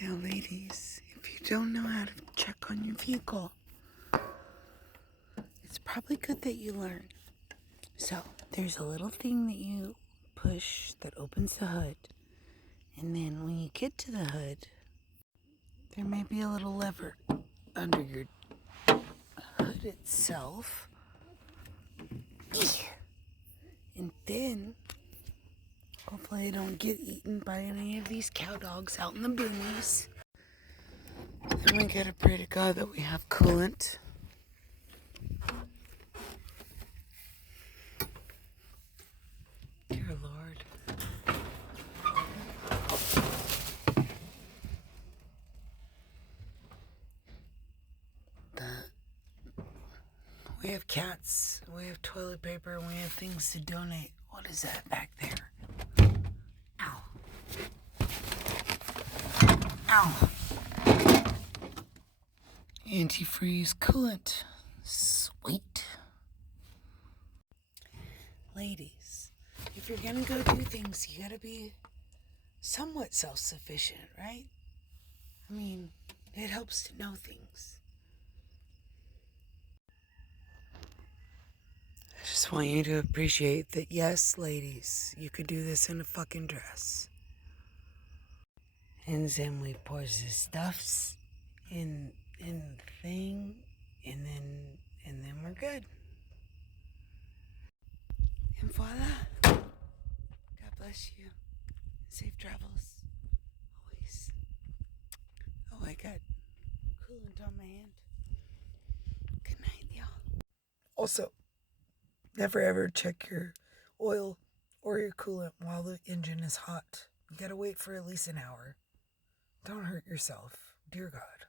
Now, ladies, if you don't know how to check on your vehicle, it's probably good that you learn. So, there's a little thing that you push that opens the hood. And then when you get to the hood, there may be a little lever under your hood itself. And then, hopefully I don't get eaten by any of these cow dogs out in the boonies. Then we gotta pray to God that we have coolant. Dear Lord. We have cats, we have toilet paper, and we have things to donate. What is that back there? Ow. Ow. Antifreeze coolant. Sweet. Ladies, if you're gonna go do things, you gotta be somewhat self-sufficient, right? I mean, it helps to know things. I just want you to appreciate that, yes, ladies, you could do this in a fucking dress. And then we pour the stuffs in the thing, and then we're good. And voila. God bless you. Safe travels. Always. Oh, I got coolant on my hand. Good night, y'all. Also, never ever check your oil or your coolant while the engine is hot. You gotta wait for at least an hour. Don't hurt yourself. Dear God.